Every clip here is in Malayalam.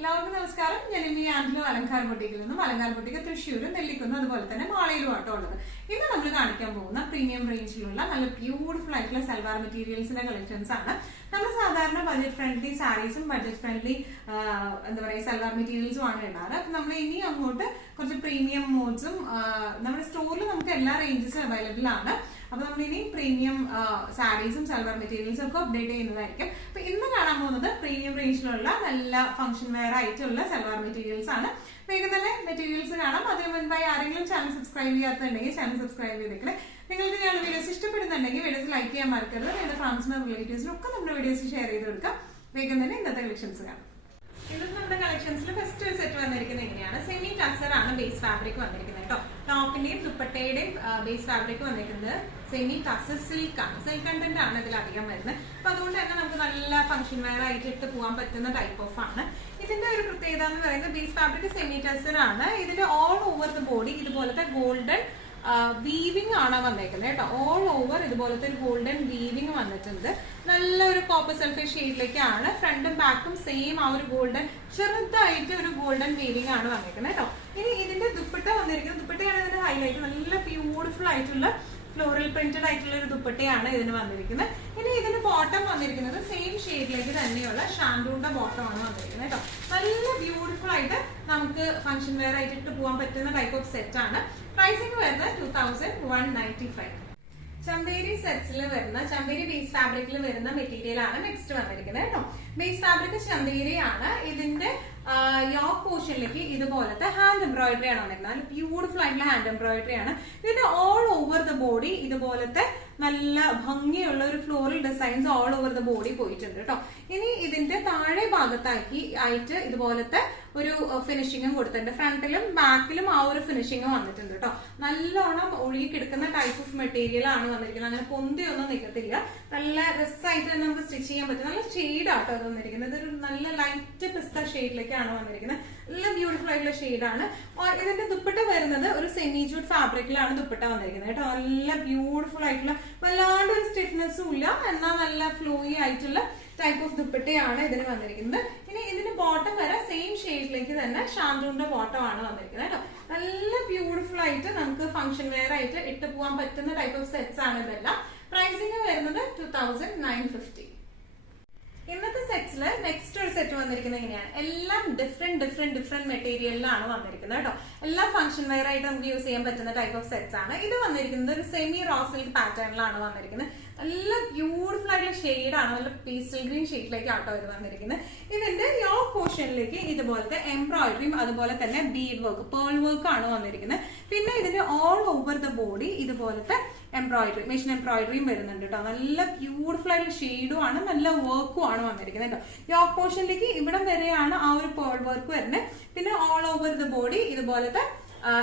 എല്ലാവർക്കും നമസ്കാരം. ഞാൻ ഇനി ആൻഡ്ലോ അലങ്കാർ ബൊട്ടിക്കിൽ നിന്നും അലങ്കാർ ബൊട്ടിക്ക് തൃശ്ശൂരും നെല്ലിക്കുന്നും അതുപോലെ തന്നെ മാളയിലും ആട്ടോ ഉള്ളത്. ഇന്ന് നമ്മൾ കാണിക്കാൻ പോകുന്ന പ്രീമിയം റേഞ്ചിലുള്ള നല്ല ബ്യൂട്ടിഫുൾ ആയിട്ടുള്ള സൽവാർ മെറ്റീരിയൽസിന്റെ കളക്ഷൻസ് ആണ്. നമ്മൾ സാധാരണ ബഡ്ജറ്റ് ഫ്രണ്ട്ലി സാരീസും ബഡ്ജറ്റ് ഫ്രണ്ട്ലി എന്താ പറയുക സൽവാർ മെറ്റീരിയൽസും ആണ് ഇടാറ്. അപ്പൊ നമ്മൾ ഇനി അങ്ങോട്ട് കുറച്ച് പ്രീമിയം മോഡ്സും നമ്മുടെ സ്റ്റോറിൽ നമുക്ക് എല്ലാ റേഞ്ചസും അവൈലബിൾ ആണ്. അപ്പൊ നമ്മൾ ഇനി പ്രീമിയം സാരീസും സൽവാർ മെറ്റീരിയൽസും ഒക്കെ അപ്ഡേറ്റ് ചെയ്യുന്നതായിരിക്കും. അപ്പൊ ഇന്ന് കാണാൻ പോകുന്നത് പ്രീമിയം റേഞ്ചിലുള്ള നല്ല ഫംഗ്ഷൻ വെയർ ആയിട്ടുള്ള സൽവാർ മെറ്റീരിയൽസ് ആണ്. വേഗം തന്നെ മെറ്റീരിയൽസ് കാണാം. അതിന് മുൻപായി ആരെങ്കിലും ചാനൽ സബ്സ്ക്രൈബ് ചെയ്യാത്തുണ്ടെങ്കിൽ ചാനൽ സബ്സ്ക്രൈബ് ചെയ്തേക്കണേ. നിങ്ങൾക്ക് ഞങ്ങളുടെ വീഡിയോസ് ഇഷ്ടപ്പെടുന്നുണ്ടെങ്കിൽ വീഡിയോസ് ലൈക്ക് ചെയ്യാൻ മറക്കരുത്. നിങ്ങളുടെ ഫ്രണ്ട്സിനും റിലേറ്റീവ്സിനും ഒക്കെ നമ്മുടെ വീഡിയോസ് ഷെയർ ചെയ്ത് കൊടുക്കാം. വേഗം തന്നെ ഇന്നത്തെ കളക്ഷൻസ് കാണാം. ഇന്നത്തെ നമ്മുടെ കളക്ഷൻസിൽ ഫസ്റ്റ് ഒരു സെറ്റ് വന്നിരിക്കുന്നത് എങ്ങനെയാണ്, സെമി ടസർ ആണ് ബേസ് ഫാബ്രിക് വന്നിരിക്കുന്നത് കേട്ടോ. ടോപ്പിന്റെയും ദുപ്പട്ടയുടെയും ബേസ് ഫാബ്രിക് വന്നിരിക്കുന്നത് സെമി ടസർ സിൽക്ക് ആണ്. സിൽക്ക് കണ്ടന്റ് ആണ് ഇതിൽ അധികം വരുന്നത്. അപ്പൊ അതുകൊണ്ട് തന്നെ നമുക്ക് നല്ല ഫംഗ്ഷൻ വെയർ ആയിട്ട് ഇട്ട് പോകാൻ പറ്റുന്ന ടൈപ്പ് ഓഫ് ആണ്. ഇതിന്റെ ഒരു പ്രത്യേകത എന്ന് പറയുന്നത് ബേസ് ഫാബ്രിക് സെമി ടസർ ആണ്. ഇതിന്റെ ഓൾ ഓവർ ദ ബോഡി ഇതുപോലത്തെ ഗോൾഡൻ വീവിംഗ് ആണ് വന്നേക്കുന്നത് കേട്ടോ. ഓൾ ഓവർ ഇതുപോലത്തെ ഒരു ഗോൾഡൻ വീവിംഗ് വന്നിട്ടുണ്ട്. നല്ലൊരു കോപ്പർ സൾഫേറ്റ് ഷെയ്ഡിലേക്കാണ്. ഫ്രണ്ടും ബാക്കും സെയിം ആ ഒരു ഗോൾഡൻ ചെറുതായിട്ട് ഒരു ഗോൾഡൻ വീവിംഗ് ആണ് വന്നേക്കുന്നത് കേട്ടോ. ഇനി ഇതിന്റെ ദുപ്പട്ട വന്നിരിക്കുന്നത്, ദുപ്പട്ടയാണ് ഇതിന്റെ ഹൈലൈറ്റ്. നല്ല ബ്യൂട്ടിഫുൾ ആയിട്ടുള്ള ഫ്ലോറൽ പ്രിന്റഡ് ആയിട്ടുള്ള ഒരു ദുപ്പട്ടയാണ് ഇതിന് വന്നിരിക്കുന്നത്. ഇനി ഇതിന്റെ ബോട്ടം വന്നിരിക്കുന്നത് സെയിം ഷെയ്ഡിലേക്ക് തന്നെയുള്ള ഷാൻഡൂന്റെ ബോട്ടം ആണ് വന്നിരിക്കുന്നത് കേട്ടോ. നല്ല ബ്യൂട്ടിഫുൾ ആയിട്ട് നമുക്ക് ഫംഗ്ഷൻ വെയർ ആയിട്ട് ഇട്ട് പോകാൻ പറ്റുന്ന ടൈപ്പ് ഓഫ് സെറ്റ് ആണ്. പ്രൈസിംഗ് വരുന്നത് 2195. ചന്തേരി സെറ്റ്സിൽ വരുന്ന ചന്തേരി ബേസ് ഫാബ്രിക്കിൽ വരുന്ന മെറ്റീരിയൽ ആണ് നെക്സ്റ്റ് വന്നിരിക്കുന്നത് കേട്ടോ. ബേസ് ഫാബ്രിക് ചന്തേരി ആണ്. ഇതിന്റെ യോക്ക് പോർഷനിലേക്ക് ഇതുപോലത്തെ ഹാൻഡ് എംബ്രോയിഡറി ആണ് വന്നിരിക്കുന്നത്. നല്ല ബ്യൂട്ടിഫുൾ ആയിട്ടുള്ള ഹാൻഡ് എംബ്രോയിഡറി ആണ്. ഇതിന്റെ ഓൾ ഓവർ ദ ബോഡി ഇതുപോലത്തെ നല്ല ഭംഗിയുള്ള ഒരു floral designs all over the body പോയിട്ടുണ്ട് കേട്ടോ. ഇനി ഇതിന്റെ താഴെ ഭാഗത്താക്കി ആയിട്ട് ഇതുപോലത്തെ ഒരു ഫിനിഷിങ്ങും കൊടുത്തിട്ടുണ്ട്. ഫ്രണ്ടിലും ബാക്കിലും ആ ഒരു ഫിനിഷിങ്ങും വന്നിട്ടുണ്ട് കേട്ടോ. നല്ലോണം ഒഴുകി കിടക്കുന്ന ടൈപ്പ് ഓഫ് മെറ്റീരിയൽ ആണ് വന്നിരിക്കുന്നത്. അങ്ങനെ പൊന്തിയൊന്നും നിൽക്കത്തില്ല. നല്ല രസമായിട്ട് തന്നെ നമുക്ക് സ്റ്റിച്ച് ചെയ്യാൻ പറ്റും. നല്ല ഷെയ്ഡ് ആട്ടോ അത് വന്നിരിക്കുന്നത്. ഇതൊരു നല്ല ലൈറ്റ് പിസ്ത ഷെയ്ഡിലേക്കാണ് വന്നിരിക്കുന്നത്. നല്ല ബ്യൂട്ടിഫുൾ ആയിട്ടുള്ള ഷെയ്ഡാണ്. ഇതിന്റെ ദുപ്പട്ട വരുന്നത് ഒരു സെമി ജൂട്ട് ഫാബ്രിക്കിലാണ് ദുപ്പട്ട വന്നിരിക്കുന്നത് കേട്ടോ. നല്ല ബ്യൂട്ടിഫുൾ ആയിട്ടുള്ള വല്ലാണ്ട് ഒരു സ്റ്റിഫ്നെസ്സും ഇല്ല, എന്നാൽ നല്ല ഫ്ലോയി ആയിട്ടുള്ള ടൈപ്പ് ഓഫ് ദുപ്പട്ടയാണ് ഇതിന് വന്നിരിക്കുന്നത്. ഇനി ഇതിന്റെ ബോട്ടം വരെ സെയിം ഷെയ്ഡിലേക്ക് തന്നെ ഷാൻഡൂന്റെ ബോട്ടം ആണ് വന്നിരിക്കുന്നത് കേട്ടോ. നല്ല ബ്യൂട്ടിഫുൾ ആയിട്ട് നമുക്ക് ഫംഗ്ഷൻ വെയർ ആയിട്ട് ഇട്ട് പോകാൻ പറ്റുന്ന ടൈപ്പ് ഓഫ് സെറ്റ്സ് ആണ് ഇതെല്ലാം. പ്രൈസിംഗ് വരുന്നത് 2950. ഇന്നത്തെ സെറ്റ്സിൽ നെക്സ്റ്റ് ഒരു സെറ്റ് വന്നിരിക്കുന്നത് എങ്ങനെയാണ്, എല്ലാം ഡിഫറെന്റ് മെറ്റീരിയലിലാണ് വന്നിരിക്കുന്നത് കേട്ടോ. എല്ലാം ഫംഗ്ഷൻ വെയർ ആയിട്ട് നമുക്ക് യൂസ് ചെയ്യാൻ പറ്റുന്ന ടൈപ്പ് ഓഫ് സെറ്റ്സ് ആണ്. ഇത് വന്നിരിക്കുന്നത് ഒരു സെമി റോ സിൽക്ക് പാറ്റേണിലാണ് വന്നിരിക്കുന്നത്. നല്ല ബ്യൂട്ടിഫുൾ ആയിട്ടുള്ള ഷെയ്ഡാണ്. നല്ല പേസ്റ്റൽ ഗ്രീൻ ഷെയ്ഡിലേക്ക് ആട്ടോ ഇത് വന്നിരിക്കുന്നത്. ഇതിന്റെ യോക്ക് പോർഷനിലേക്ക് ഇതുപോലത്തെ എംബ്രോയിഡറിയും അതുപോലെ തന്നെ ബീഡ് വർക്ക്, പേൾ വർക്ക് ആണ് വന്നിരിക്കുന്നത്. പിന്നെ ഇതിന്റെ ഓൾ ഓവർ ദ ബോഡി ഇതുപോലത്തെ എംബ്രോയിഡറി, മെഷീൻ എംബ്രോയിഡറിയും വരുന്നുണ്ട് കേട്ടോ. നല്ല ബ്യൂട്ടിഫുൾ ആയിട്ടുള്ള ഷെയ്ഡും ആണ്, നല്ല വർക്കും ആണ് വന്നിരിക്കുന്നത് കേട്ടോ. യോക്ക് പോർഷനിലേക്ക് ഇവിടം വരെയാണ് ആ ഒരു പേൾ വർക്ക് വരുന്നത്. പിന്നെ ഓൾ ഓവർ ദ ബോഡി ഇതുപോലത്തെ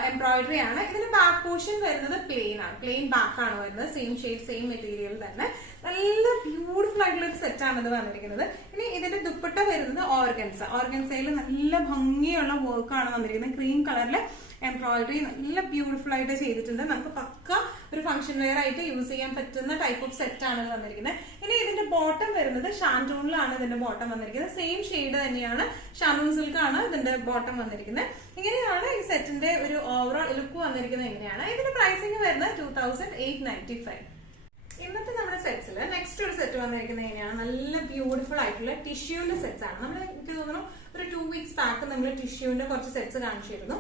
എംബ്രോയിഡറി ആണ്. ഇതിന്റെ ബാക്ക് പോർഷൻ വരുന്നത് പ്ലെയിൻ ആണ്. പ്ലെയിൻ ബാക്ക് ആണ് വരുന്നത്. സെയിം ഷെയ്ഡ് സെയിം മെറ്റീരിയൽ തന്നെ. നല്ല ബ്യൂട്ടിഫുൾ ആയിട്ടുള്ള ഒരു സെറ്റ് ആണ് ഇത് വന്നിരിക്കുന്നത്. ഇനി ഇതിന്റെ ദുപ്പട്ട വരുന്നത് ഓർഗൻസ. ഓർഗൻസയിൽ നല്ല ഭംഗിയുള്ള വർക്ക് ആണ് വന്നിരിക്കുന്നത്. ക്രീം കളറിലെ എംബ്രോയിഡറി നല്ല ബ്യൂട്ടിഫുൾ ആയിട്ട് ചെയ്തിട്ടുണ്ട്. നമുക്ക് പക്ക ഒരു ഫംഗ്ഷൻ വെയർ ആയിട്ട് യൂസ് ചെയ്യാൻ പറ്റുന്ന ടൈപ്പ് ഓഫ് സെറ്റ് ആണ് ഇത് വന്നിരിക്കുന്നത്. ഇനി ഇതിന്റെ ബോട്ടം വരുന്നത് ഷാൻഡൂണിലാണ് ഇതിന്റെ ബോട്ടം വന്നിരിക്കുന്നത്. സെയിം ഷെയ്ഡ് തന്നെയാണ്, ഷാൻഡൂൺ സിൽക്ക് ആണ് ഇതിന്റെ ബോട്ടം വന്നിരിക്കുന്നത്. ഇങ്ങനെയാണ് ഈ സെറ്റിന്റെ ഒരു ഓവറോൾ ലുക്ക് വന്നിരിക്കുന്നത്. എങ്ങനെയാണ് ഇതിന്റെ പ്രൈസിംഗ് വരുന്നത് 2895. ഇന്നത്തെ നമ്മുടെ സെറ്റ്സിൽ നെക്സ്റ്റ് ഒരു സെറ്റ് വന്നിരിക്കുന്നത് എങ്ങനെയാണ്, നല്ല ബ്യൂട്ടിഫുൾ ആയിട്ടുള്ള ടിഷ്യൂന്റെ സെറ്റ്സ് ആണ്. നമ്മൾ എനിക്ക് തോന്നുന്നു ഒരു 2 weeks ബാക്ക് നമ്മൾ ടിഷ്യൂന്റെ കുറച്ച് സെറ്റ്സ് കാണിച്ചിരുന്നു.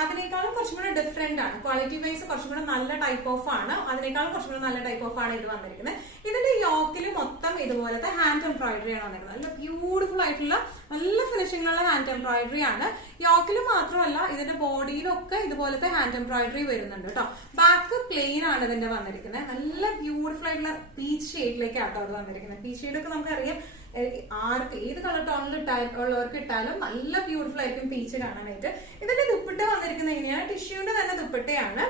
അതിനേക്കാളും കുറച്ചും കൂടെ ഡിഫറെന്റ് ആണ്. ക്വാളിറ്റി വൈസ് കുറച്ചും കൂടെ നല്ല ടൈപ്പ് ഓഫ് ആണ്. അതിനേക്കാളും കുറച്ചും കൂടെ നല്ല ടൈപ്പ് ഓഫ് ആണ് ഇത് വന്നിരിക്കുന്നത്. ഇതിന്റെ യോക്കിൽ മൊത്തം ഇതുപോലത്തെ ഹാൻഡ് എംബ്രോയിഡറി ആണ് വന്നിരിക്കുന്നത്. നല്ല ബ്യൂട്ടിഫുൾ ആയിട്ടുള്ള നല്ല ഫിനിഷിംഗിലുള്ള ഹാൻഡ് എംബ്രോയിഡറി ആണ്. യോക്കിൽ മാത്രമല്ല ഇതിന്റെ ബോഡിയിലൊക്കെ ഇതുപോലത്തെ ഹാൻഡ് എംബ്രോയിഡറി വരുന്നുണ്ട് കേട്ടോ. ബാക്ക് പ്ലെയിൻ ആണ് ഇതിന്റെ വന്നിരിക്കുന്നത്. നല്ല ബ്യൂട്ടിഫുൾ ആയിട്ടുള്ള പീച്ച് ഷെയ്ഡിലേക്കാട്ടോ അത് വന്നിരിക്കുന്നത്. പീച്ച് ഷെയ്ഡൊക്കെ നമുക്കറിയാം, ആർക്ക് ഏത് കളർ ടോണിൽ ഉള്ളവർക്ക് ഇട്ടാലും നല്ല ബ്യൂട്ടിഫുൾ ആയിരിക്കും പീച്ച് കാണാനായിട്ട്. ഇതിന്റെ ദുപ്പട്ട വന്നിരിക്കുന്നത് എങ്ങനെയാണ്, ടിഷ്യൂന്റെ തന്നെ ദുപ്പട്ടയാണ്.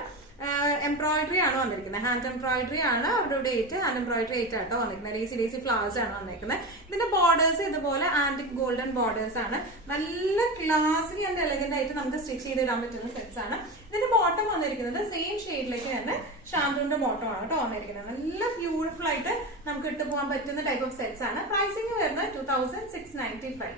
എംബ്രോയിഡറി ആണ് വന്നിരിക്കുന്നത്. ഹാൻഡ് എംബ്രോയിഡറി ആണ്. അവരുടെ ഹാൻഡ് എംബ്രോയിഡറി ആയിട്ട് ആട്ടോ വന്നിരിക്കുന്നത്. ലേസി ഫ്ലവേഴ്സ് ആണ് വന്നിരിക്കുന്നത്. ഇതിന്റെ ബോർഡേഴ്സ് ഇതുപോലെ ആന്റിക് ഗോൾഡൻ ബോർഡേഴ്സ് ആണ്. നല്ല ക്ലാസിക് ആൻഡ് എലഗന്റ് ആയിട്ട് നമുക്ക് സ്റ്റിച്ച് ചെയ്തിടാൻ പറ്റുന്ന സെറ്റ്സ് ആണ്. ഇതിന്റെ ബോട്ടം വന്നിരിക്കുന്നത് സെയിം ഷെയ്ഡിലേക്ക് തന്നെ ഷാൻഡൂന്റെ ബോട്ടം ആണ് കേട്ടോ വന്നിരിക്കുന്നത്. നല്ല ബ്യൂട്ടിഫുൾ ആയിട്ട് നമുക്ക് ഇട്ട് പോകാൻ പറ്റുന്ന ടൈപ്പ് ഓഫ് സെറ്റ്സ് ആണ്. പ്രൈസിംഗ് വരുന്നത് 2695.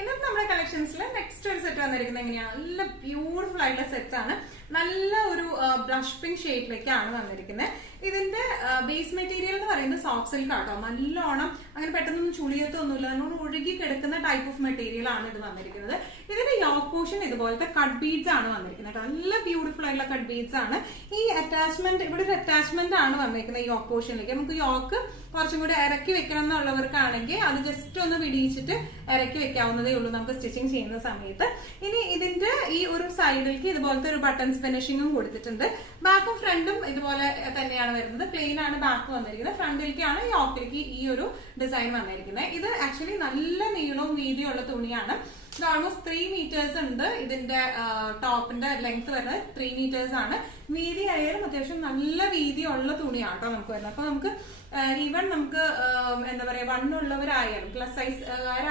ഇന്നത്തെ നമ്മുടെ കളക്ഷൻസിൽ നെക്സ്റ്റ് ഒരു സെറ്റ് വന്നിരിക്കുന്നത് എങ്ങനെയാണ്, നല്ല ബ്യൂട്ടിഫുൾ ആയിട്ടുള്ള സെറ്റ് ആണ്. നല്ല ഒരു ബ്ലഷ് പിങ്ക് ഷെയ്ഡിലേക്കാണ് വന്നിരിക്കുന്നത്. ഇതിന്റെ ബേസ് മെറ്റീരിയൽ എന്ന് പറയുന്നത് സോഫ്റ്റ് സിൽക്ക് ആട്ടോ. നല്ലോണം അങ്ങനെ പെട്ടെന്നൊന്നും ചുളിയത്തൊന്നുമില്ല, നല്ലോണം ഒഴുകി കിടക്കുന്ന ടൈപ്പ് ഓഫ് മെറ്റീരിയൽ ആണ് ഇത് വന്നിരിക്കുന്നത്. ഇതിന്റെ യോക്ക് പോർഷൻ ഇതുപോലത്തെ കട്ട് ബീഡ്സ് ആണ് വന്നിരിക്കുന്നത്. നല്ല ബ്യൂട്ടിഫുൾ ആയിട്ടുള്ള കട്ട് ബീഡ്സ് ആണ്. ഈ അറ്റാച്ച്മെന്റ്, ഇവിടെ ഒരു അറ്റാച്ച്മെന്റ് ആണ് വന്നിരിക്കുന്നത് യോക്ക് പോർഷനിലേക്ക്. നമുക്ക് യോക്ക് കുറച്ചും കൂടി ഇറക്കി വെക്കണം എന്നുള്ളവർക്കാണെങ്കിൽ അത് ജസ്റ്റ് ഒന്ന് വിടിയിച്ചിട്ട് ഇറക്കി വെക്കാവുന്നതേ ഉള്ളൂ നമുക്ക് സ്റ്റിച്ചിങ് ചെയ്യുന്ന സമയത്ത്. ഇനി ഇതിന്റെ ഈ ഒരു സൈഡിലേക്ക് ഇതുപോലത്തെ ഒരു ബട്ടൺസ് ഫിനിഷിങ്ങും കൊടുത്തിട്ടുണ്ട്. ബാക്കും ഫ്രണ്ടും ഇതുപോലെ തന്നെയാണ് വരുന്നത്. പ്ലെയിൻ ആണ് ബാക്ക് വന്നിരിക്കുന്നത്. ഫ്രണ്ടിലേക്കാണ് യോക്കിലേക്ക് ഈ ഒരു ഡിസൈൻ വന്നിരിക്കുന്നത്. ഇത് ആക്ച്വലി നല്ല നീളവും വീതിയും ഉള്ള തുണിയാണ്. ഇത് ഓൾമോസ്റ്റ് 3 meters ഉണ്ട്. ഇതിന്റെ ടോപ്പിന്റെ ലെങ്ത് വരുന്നത് 3 meters ആണ്. വീതി ആയാലും അത്യാവശ്യം നല്ല വീതിയുള്ള തുണിയാണ് കേട്ടോ നമുക്ക് വരുന്നത്. അപ്പൊ നമുക്ക് ഈവൻ നമുക്ക് എന്താ പറയാ വണ്ണുള്ളവരായാലും പ്ലസ് സൈസ്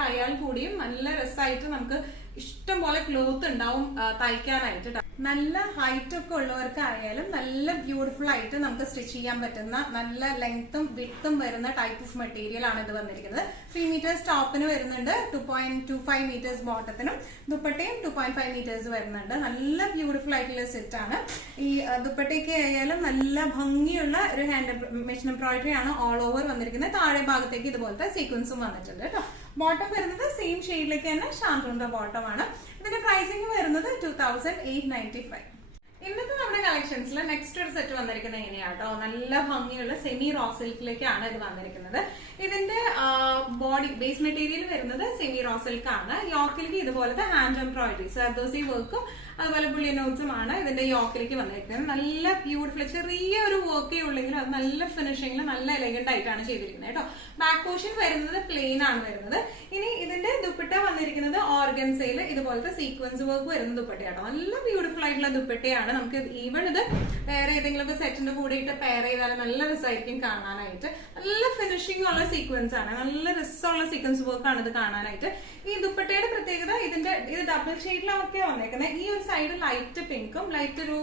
ആയാലും കൂടിയും നല്ല രസമായിട്ട് നമുക്ക് ഇഷ്ടം പോലെ ക്ലോത്ത് ഉണ്ടാവും തയ്ക്കാനായിട്ട്. നല്ല ഹൈറ്റ് ഒക്കെ ഉള്ളവർക്കായാലും നല്ല ബ്യൂട്ടിഫുൾ ആയിട്ട് നമുക്ക് സ്റ്റിച്ച് ചെയ്യാൻ പറ്റുന്ന നല്ല ലെങ്ത്തും വിഡ്ത്തും വരുന്ന ടൈപ്പ് ഓഫ് മെറ്റീരിയൽ ആണ് ഇത് വന്നിരിക്കുന്നത്. 3 meters ടോപ്പിന് വരുന്നുണ്ട്, 2.25 meters ബോട്ടത്തിനും, ദുപ്പട്ടയും 2.5 meters വരുന്നുണ്ട്. നല്ല ബ്യൂട്ടിഫുൾ ആയിട്ടുള്ള സെറ്റ് ആണ്. ഈ ദുപ്പട്ടയ്ക്ക് ആയാലും നല്ല ഭംഗിയുള്ള ഒരു ഹാൻഡ് മെഷീൻ എംബ്രോയിഡറി ആണ് ഓൾ ഓവർ വന്നിരിക്കുന്നത്. താഴെ ഭാഗത്തേക്ക് ഇതുപോലത്തെ സീക്വൻസും വന്നിട്ടുണ്ട് കേട്ടോ. ബോട്ടം വരുന്നത് സെയിം ഷെയ്ഡിലേക്ക് തന്നെ ഷാന്തൂണിന്റെ ബോട്ടം ആണ്. ഇതിന്റെ പ്രൈസിംഗ് വരുന്നത് 2895. ഇന്നത്തെ നമ്മുടെ കളക്ഷൻസിൽ നെക്സ്റ്റ് ഒരു സെറ്റ് വന്നിരിക്കുന്നത് എങ്ങനെയാട്ടോ, നല്ല ഭംഗിയുള്ള സെമി റോ സിൽക്കിലേക്കാണ് ഇത് വന്നിരിക്കുന്നത്. ഇതിന്റെ ബോഡി ബേസ് മെറ്റീരിയൽ വരുന്നത് സെമി റോ സിൽക്ക് ആണ്. യോക്കിലേക്ക് ഇതുപോലത്തെ ഹാൻഡ് എംബ്രോയിഡറി സർദോസി വർക്കും അതുപോലെ ബുള്ളിയൻ നോട്ട്സും ആണ് ഇതിന്റെ യോക്കിലേക്ക് വന്നിരിക്കുന്നത്. നല്ല ബ്യൂട്ടിഫുൾ ചെറിയ ഒരു വർക്കേ ഉള്ളെങ്കിലും അത് നല്ല ഫിനിഷിംഗിൽ നല്ല എലഗന്റ് ആയിട്ടാണ് ചെയ്തിരിക്കുന്നത് കേട്ടോ. ബാക്ക് പോർഷൻ വരുന്നത് പ്ലെയിൻ ആണ് വരുന്നത്. ഇനി ഇതിന്റെ ദുപ്പട്ട വന്നിരിക്കുന്നത് ഓർഗൻസയിൽ ഇതുപോലത്തെ സീക്വൻസ് വർക്ക് വരുന്ന ദുപ്പട്ടയാട്ടോ. നല്ല ബ്യൂട്ടിഫുൾ ആയിട്ടുള്ള ദുപ്പട്ടയാണ്. നമുക്ക് ഈവൻ ഇത് വേറെ ഏതെങ്കിലും സെറ്റിന്റെ കൂടെ ഇട്ട് പെയർ ചെയ്താലും നല്ല രസമായിരിക്കും കാണാനായിട്ട്. നല്ല ഫിനിഷിംഗ് ഉള്ള സീക്വൻസ് ആണ്, നല്ല രസമുള്ള സീക്വൻസ് വർക്ക് ആണ് ഇത് കാണാനായിട്ട്. ഈ ദുപ്പട്ടയുടെ പ്രത്യേകത ഇത് ഡബിൾ ഷെയ്ഡിലൊക്കെ വന്നേക്കുന്നത്. ഈ ഒരു സൈഡ് ലൈറ്റ് പിങ്കും ലൈറ്റ് ഒരു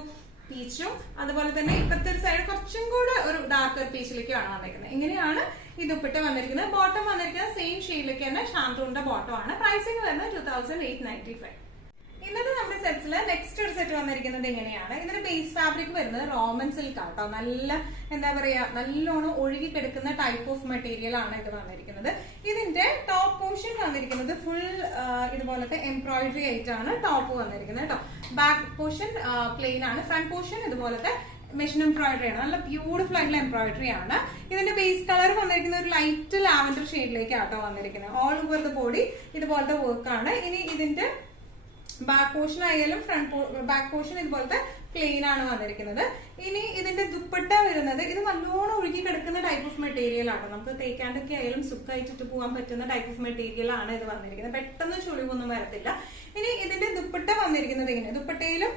പീച്ചും, അതുപോലെ തന്നെ ഇപ്പത്തെ ഒരു സൈഡ് കുറച്ചും കൂടെ ഒരു ഡാർക്കർ പീച്ചിലേക്കാണ് വന്നിരിക്കുന്നത്. ഇങ്ങനെയാണ് ഈ ദുപ്പട്ട വന്നിരിക്കുന്നത്. ബോട്ടം വന്നിരിക്കുന്നത് സെയിം ഷെയ്ഡിലേക്ക് തന്നെ ഷാന്തൂണിന്റെ ബോട്ടം ആണ്. പ്രൈസിംഗ് വരുന്നത് 2895. ഇന്നത്തെ നമ്മുടെ സെറ്റ്സില് നെക്സ്റ്റ് ഒരു സെറ്റ് വന്നിരിക്കുന്നത് ഇങ്ങനെയാണ്. ഇതിന്റെ ബേസ് ഫാബ്രിക് വരുന്നത് റോമൻ സിൽക്ക് ആട്ടോ. നല്ല എന്താ പറയാ നല്ലോണം ഒഴുകി കിടക്കുന്ന ടൈപ്പ് ഓഫ് മെറ്റീരിയൽ ആണ് ഇത് വന്നിരിക്കുന്നത്. ഇതിന്റെ ടോപ്പ് പോർഷൻ വന്നിരിക്കുന്നത് ഫുൾ ഇതുപോലത്തെ എംബ്രോയിഡറി ആയിട്ടാണ് ടോപ്പ് വന്നിരിക്കുന്നത് കേട്ടോ. ബാക്ക് പോർഷൻ പ്ലെയിൻ ആണ്. ഫ്രണ്ട് പോർഷൻ ഇതുപോലത്തെ മെഷീൻ എംബ്രോയിഡറി ആണ്. നല്ല ബ്യൂട്ടിഫുൾ ആയിട്ടുള്ള എംബ്രോയിഡറി ആണ്. ഇതിന്റെ ബേസ് കളർ വന്നിരിക്കുന്ന ഒരു ലൈറ്റ് ലാവൻഡർ ഷെയ്ഡിലേക്ക് ആട്ടോ വന്നിരിക്കുന്നത്. ഓൾ ഓവർ ദ ബോഡി ഇതുപോലത്തെ വർക്ക് ആണ്. ഇനി ഇതിന്റെ ബാക്ക് പോർഷൻ ആയാലും ബാക്ക് പോർഷൻ ഇതുപോലത്തെ പ്ലെയിൻ ആണ് വന്നിരിക്കുന്നത്. ഇനി ഇതിന്റെ ദുപ്പട്ട വരുന്നത് ഇത് നല്ലോണം ഒഴുകി കിടക്കുന്ന ടൈപ്പ് ഓഫ് മെറ്റീരിയൽ ആണ്. നമുക്ക് തേക്കാണ്ടൊക്കെ ആയാലും സുഖമായിട്ടിട്ട് പോകാൻ പറ്റുന്ന ടൈപ്പ് ഓഫ് മെറ്റീരിയൽ ആണ് ഇത് വന്നിരിക്കുന്നത്. പെട്ടെന്ന് ചുളിവൊന്നും വരത്തില്ല. ഇനി ഇതിന്റെ ദുപ്പട്ട വന്നിരിക്കുന്നത് ഇങ്ങനെ, ദുപ്പട്ടയിലും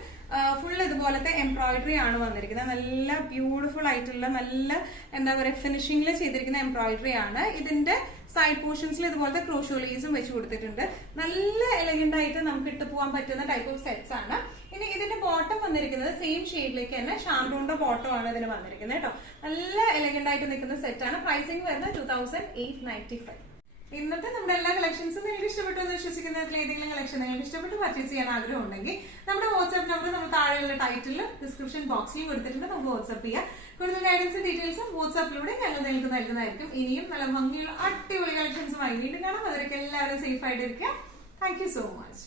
ഫുൾ ഇതുപോലത്തെ എംബ്രോയിഡറി ആണ് വന്നിരിക്കുന്നത്. നല്ല ബ്യൂട്ടിഫുൾ ആയിട്ടുള്ള നല്ല എന്താ പറയുക ഫിനിഷിംഗിൽ ചെയ്തിരിക്കുന്ന എംബ്രോയിഡറി ആണ്. ഇതിന്റെ സൈഡ് പോർഷൻസിൽ ഇതുപോലത്തെ ക്രോഷോ ലേസും വെച്ച് കൊടുത്തിട്ടുണ്ട്. നല്ല എലഗന്റ് ആയിട്ട് നമുക്ക് ഇട്ട് പോകാൻ പറ്റുന്ന ടൈപ്പ് ഓഫ് സെറ്റ്സ് ആണ്. ഇനി ഇതിന്റെ ബോട്ടം വന്നിരിക്കുന്നത് സെയിം ഷെയ്ഡിലേക്ക് തന്നെ ഷാന്തൂണിന്റെ ബോട്ടം ആണ് ഇതിന് വന്നിരിക്കുന്നത് കേട്ടോ. നല്ല എലഗന്റ് ആയിട്ട് നിൽക്കുന്ന സെറ്റ് ആണ്. പ്രൈസിംഗ് വരുന്നത് 2895. ഇന്നത്തെ നമ്മുടെ എല്ലാ കളക്ഷൻസും നിങ്ങൾക്ക് ഇഷ്ടപ്പെട്ടു എന്ന് വിശ്വസിക്കുന്നതിൽ ഏതെങ്കിലും കളക്ഷൻ നിങ്ങൾക്ക് ഇഷ്ടപ്പെട്ട് പർച്ചേസ് ചെയ്യാൻ ആഗ്രഹം ഉണ്ടെങ്കിൽ നമ്മുടെ വാട്സ്ആപ്പ് നമ്പർ നമ്മൾ താഴെയുള്ള ടൈറ്റിലും ഡിസ്ക്രിപ്ഷൻ ബോക്സിലും കൊടുത്തിട്ടുണ്ട്. നമുക്ക് വാട്സ്ആപ്പ് ചെയ്യാം. കൂടുതൽ ഗൈഡൻസും ഡീറ്റെയിൽസും വാട്സ്ആപ്പിലൂടെ ഞങ്ങൾ നിങ്ങൾക്ക് നൽകുന്നതായിരിക്കും. ഇനിയും നല്ല ഭംഗിയുള്ള അടിപൊളി കളക്ഷൻസുമായി വീണ്ടും കാണാം. അതിലേക്ക് എല്ലാവരും സേഫ് ആയിട്ടിരിക്കുക. Thank you so much.